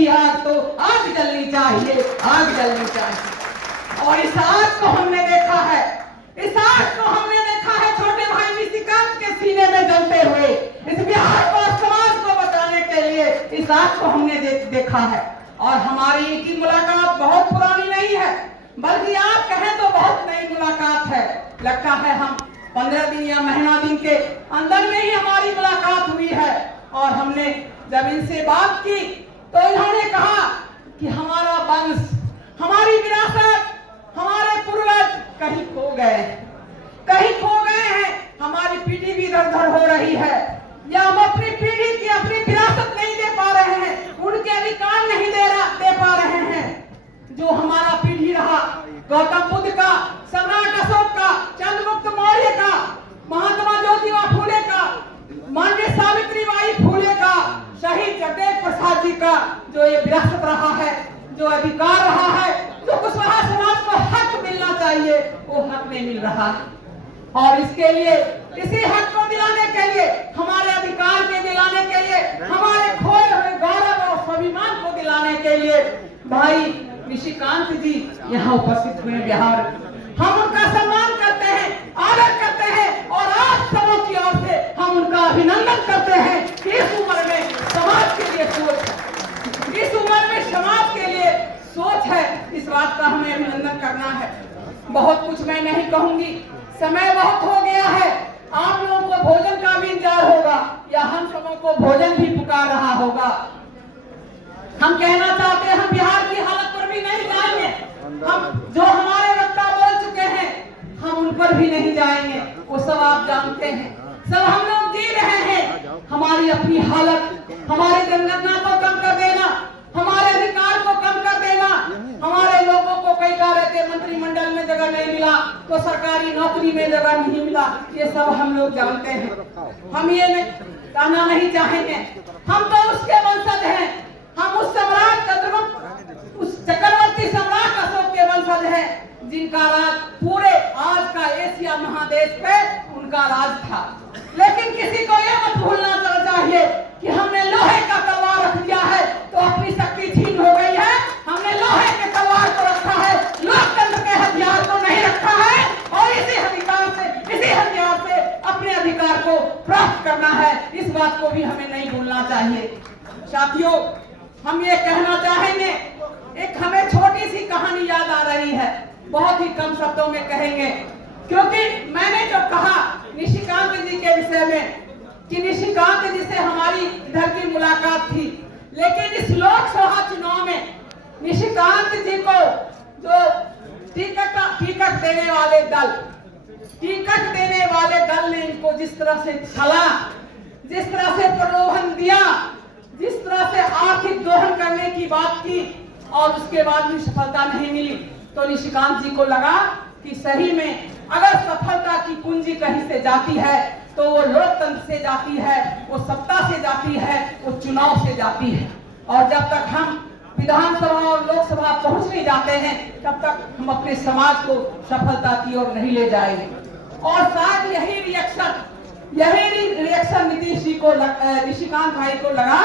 ही आग तो आग जलनी चाहिए, आग जलनी चाहिए। और इस आग को हमने देखा है, इस आग को हमने देखा है छोटे भाई निशिकांत के सीने में जलते हुए। इस बिहार को, समाज को बचाने के लिए इस आग को हमने देखा है। और हमारी इनकी मुलाकात बहुत पुरानी नहीं है, बल्कि आप कहें तो बहुत नई मुलाकात है। लगता है हम 15 दिन या महीना दिन के अंदर में ही हमारी मुलाकात हुई है। और हमने जब इनसे बात की तो इन्होंने कहा कि हमारा वंश, हमारी विरासत, हमारे पूर्वज कहीं खो गए हैं, कहीं खो गए हैं। हमारी पीढ़ी भी इधर उधर हो रही है, या हम अपनी पीढ़ी की अपनी विरासत नहीं दे पा रहे हैं, उनके अधिकार नहीं दे पा रहे हैं। जो हमारा पीढ़ी रहा, गौतम बुद्ध का, सम्राट अशोक का, चंद्रगुप्त मौर्य का, महात्मा ज्योतिबा फूले का, माननीय सावित्रीबाई फूले का, शहीद जगदेव प्रसाद जी का जो ये विरासत रहा है, जो अधिकार रहा है, जो कुशवाहा समाज को हक मिलना चाहिए, वो हक नहीं मिल रहा है। और इसके लिए, इसी हक को दिलाने के लिए, हमारे अधिकार के दिलाने के लिए, हमारे खोए हुए गौरव और स्वाभिमान को दिलाने के लिए भाई निशिकांत जी यहाँ उपस्थित हुए बिहार। हम उनका सम्मान करते हैं, आदर करते हैं, और आप सबों की ओर से हम उनका अभिनंदन करते हैं कि इस उम्र में समाज के लिए सोच है, इस उम्र में समाज के लिए सोच है। इस बात का हमें अभिनंदन करना है। बहुत कुछ मैं नहीं कहूंगी, समय बहुत हो गया है। आप लोगों को भोजन का भी इंतजार होगा, या हम सबों को भोजन भी पुकार रहा होगा। हम कहना चाहते हैं, हम बिहार की हालत पर भी नहीं जाएंगे। हम जो हमारे वक्ता बोल चुके हैं, हम उन पर भी नहीं जाएंगे, वो सब आप जानते हैं। सब हम लोग जी रहे हैं। हमारी अपनी हालत, हमारी जनगणना को कम कर देना, हमारे अधिकार को कम कर देना, हमारे लोगों को कई कह रहे थे मंत्रिमंडल में जगह नहीं मिला, तो सरकारी नौकरी में जगह नहीं मिला, ये सब हम लोग जानते हैं। हम ये कहना नहीं चाहेंगे, हम तो उसके वंशज हैं, हम उस सम्राट चंद्रगुप्त, उस चक्रवर्ती सम्राट अशोक के वंशज हैं, जिनका राज पूरे आज का एशिया महादेश पे उनका राज था। लेकिन किसी को यह मत भूलना चाहिए कि हमने लोहे का तलवार रख दिया है तो अपनी शक्ति छीन हो गई है। हमने लोहे के तलवार को रखा है, लोकतंत्र के हथियार को नहीं रखा है, और इसी हथियार से अपने अधिकार को प्राप्त करना है। इस बात को भी हमें नहीं भूलना चाहिए। साथियों, हम ये कहना चाहेंगे, एक हमें छोटी सी कहानी याद आ रही है, बहुत ही कम शब्दों में कहेंगे, क्योंकि मैंने जो कहा निशिकांत जी के विषय में कि निशिकांत जी से हमारी इधर की मुलाकात थी, लेकिन इस लोकसभा चुनाव में निशिकांत जी को जो टिकट देने वाले दल ने इनको जिस तरह से छला, जिस तरह से प्रलोभन दिया, जिस तरह से आर्थिक दोहन करने की बात की, और उसके बाद भी सफलता नहीं मिली, तो निशिकांत जी को लगा कि सही में अगर सफलता की कुंजी कहीं से जाती है तो वो लोकतंत्र से जाती है, वो सत्ता से जाती है, वो चुनाव से जाती है। और जब तक हम विधानसभा और लोकसभा पहुंच नहीं जाते हैं, तब तक हम अपने समाज को सफलता की ओर नहीं ले जाएंगे। और शायद यही रिएक्शन नीतीश जी को, निशिकांत भाई को लगा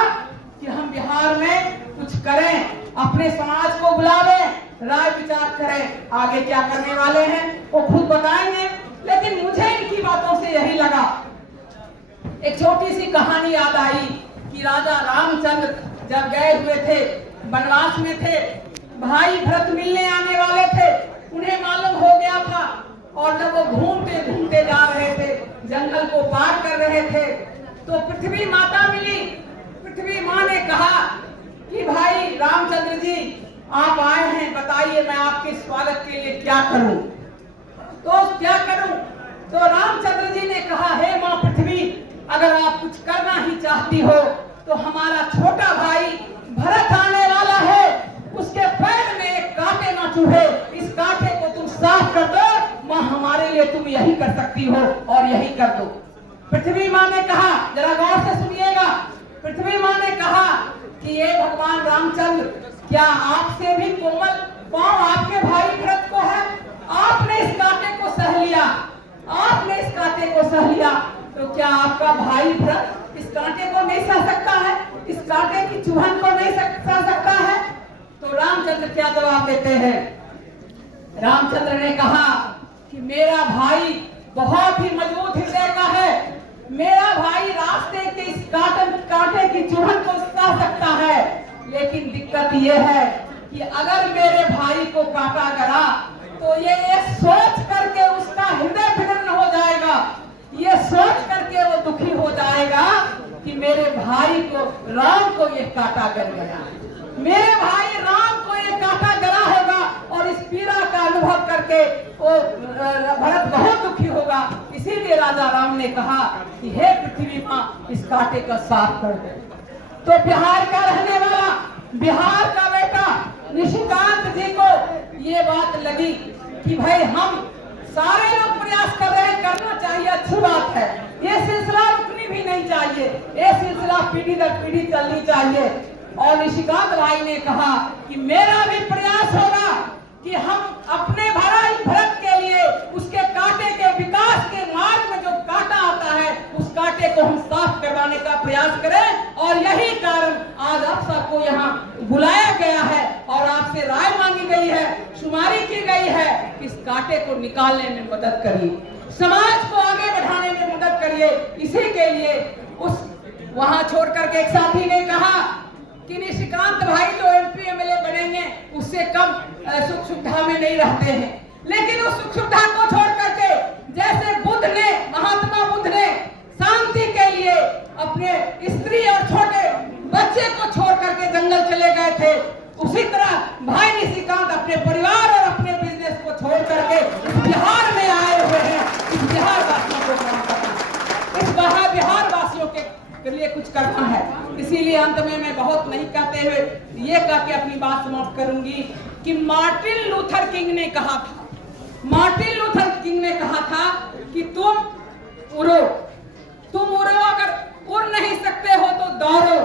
कि हम बिहार में कुछ करें, अपने समाज को बुलावें, राय विचार करें, आगे क्या करने वाले हैं वो खुद बताएंगे। लेकिन मुझे इनकी बातों से यही लगा। एक छोटी सी कहानी याद आई कि राजा रामचंद्र जब गए हुए थे, वनवास में थे, भाई भरत मिलने आने वाले थे, उन्हें मालूम हो गया था, और जब वो घूमते घूमते जा रहे थे, जंगल को पार कर रहे थे, तो पृथ्वी माता मिली। पृथ्वी माँ ने कहा कि भाई रामचंद्र जी आप आए हैं, बताइए मैं आपके स्वागत के लिए क्या करूं। तो रामचंद्र जी ने कहा, हे माँ पृथ्वी, अगर आप कुछ करना ही चाहती हो तो हमारा छोटा भाई भरत आने वाला है, उसके पैर में एक कांटे ना चुभे, इस कांटे को तुम साफ कर दो, माँ हमारे लिए तुम यही कर सकती हो, और यही कर दो। पृथ्वी माँ ने कहा, जरा गौर से सुनिएगा, पृथ्वी माँ ने कहा कि ये भगवान रामचंद्र, क्या आपसे भी कोमल पांव आपके भाई भरत को है? आपने इस कांटे को सह लिया, आपने इस कांटे को सह लिया, तो क्या आपका भाई भरत इस कांटे को नहीं सह सकता है? इस कांटे की चुभन को नहीं सह सकता क्या जवाब देते हैं। रामचंद्र ने कहा कि मेरा भाई बहुत ही मजबूत हृदय का है, मेरा भाई रास्ते के इस कांटे की चुभन को सह सकता है, लेकिन दिक्कत यह है कि अगर मेरे भाई को कांटा गरा तो ये सोच करके उसका हृदय विदीर्ण हो जाएगा, ये सोच करके वो दुखी हो जाएगा कि मेरे भाई को राम को ये कांटा गर गया, मेरे भाई राम को ये कांटा गरा होगा और इस पीड़ा का अनुभव करके वो भरत बहुत दुखी होगा। इसीलिए राजा राम ने कहा कि हे पृथ्वी मां, इस कांटे को साफ कर दे। तो बिहार का रहने वाला, बिहार का बेटा निशिकांत जी को ये बात लगी कि भाई हम सारे लोग प्रयास कर रहे हैं, करना चाहिए, अच्छी बात है, ये सिलसिला रुकनी भी नहीं चाहिए, ये सिलसिला पीढ़ी दर पीढ़ी चलनी चाहिए। और निशिकांत भाई ने कहा कि मेरा भी प्रयास होगा कि हम अपने भरत के लिए उसके कांटे के विकास के मार्ग में जो कांटा आता है उस कांटे को हम साफ करवाने का प्रयास करें। और यही कारण आज आप सबको यहाँ बुलाया गया है और आपसे राय मांगी गई है, शुमारी की गई है कि इस कांटे को निकालने में मदद करिए, समाज को आगे बढ़ाने में मदद करिए। इसी के लिए उस वहां छोड़ करके एक साथी ने कहा कि निशिकांत भाई जो एमपी एमएलए बनेंगे उससे कम सुख सुविधा में नहीं रहते हैं, लेकिन उस सुख सुविधा को छोड़ करके जैसे महात्मा बुद्ध ने शांति के लिए अपने स्त्री और छोटे बच्चे को छोड़ करके जंगल चले गए थे, उसी तरह भाई निशिकांत अपने परिवार और अपने बिजनेस को छोड़ करके इस बिहार में आए हुए हैं। इस बिहार वासियों को काम करना, इस बिहार वासियों के लिए कुछ करना है। इसीलिए अंत में मैं बहुत नहीं कहते हुए ये कह के अपनी बात समाप्त करूंगी कि मार्टिन लूथर किंग ने कहा था, मार्टिन लूथर किंग ने कहा था कि तुम उड़ो, अगर उड़ नहीं सकते हो तो दौड़ो,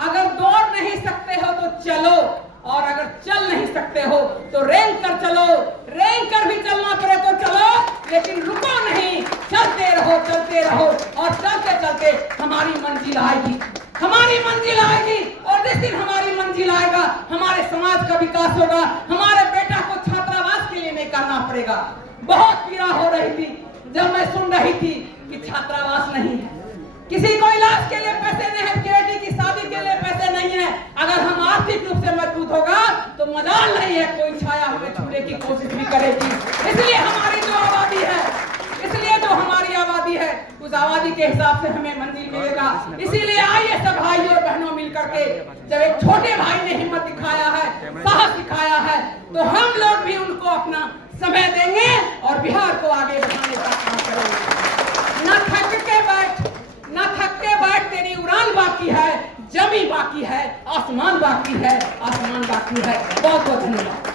अगर दौड़ नहीं सकते हो तो चलो, और अगर चल नहीं सकते हो तो रेंग कर चलो, रेंग कर भी चलना पड़े तो चलो, लेकिन रुको नहीं, चलते रहो और चलते चलते हमारी मंजिल आएगी, हमारी मंजिल आएगी। और जिस दिन हमारी मंजिल आएगा हमारे समाज का विकास होगा, हमारे बेटा को छात्रावास के लिए नहीं करना पड़ेगा। बहुत पीड़ा हो रही थी जब मैं सुन रही थी कि छात्रावास नहीं है, किसी को इलाज के लिए पैसे नहीं है, बेटी की शादी के लिए पैसे नहीं है। अगर हम आर्थिक रूप से मजबूत होगा तो मजाल नहीं है कोई छाया हमें छूने की कोशिश भी करेगी। इसलिए हमारी जो आबादी है, इसलिए जो हमारी आबादी है उस आबादी के हिसाब से हमें मंजिल मिलेगा। इसीलिए आइए सब भाई और बहनों मिलकर के, जब एक छोटे भाई ने हिम्मत दिखाया है, साहस दिखाया है, तो हम लोग भी उनको अपना समय देंगे और बिहार को आगे बढ़ाने का काम करेंगे। न थक के बैठ, तेरी उड़ान बाकी है, जमी बाकी है, आसमान बाकी है, आसमान बाकी है। बहुत बहुत धन्यवाद।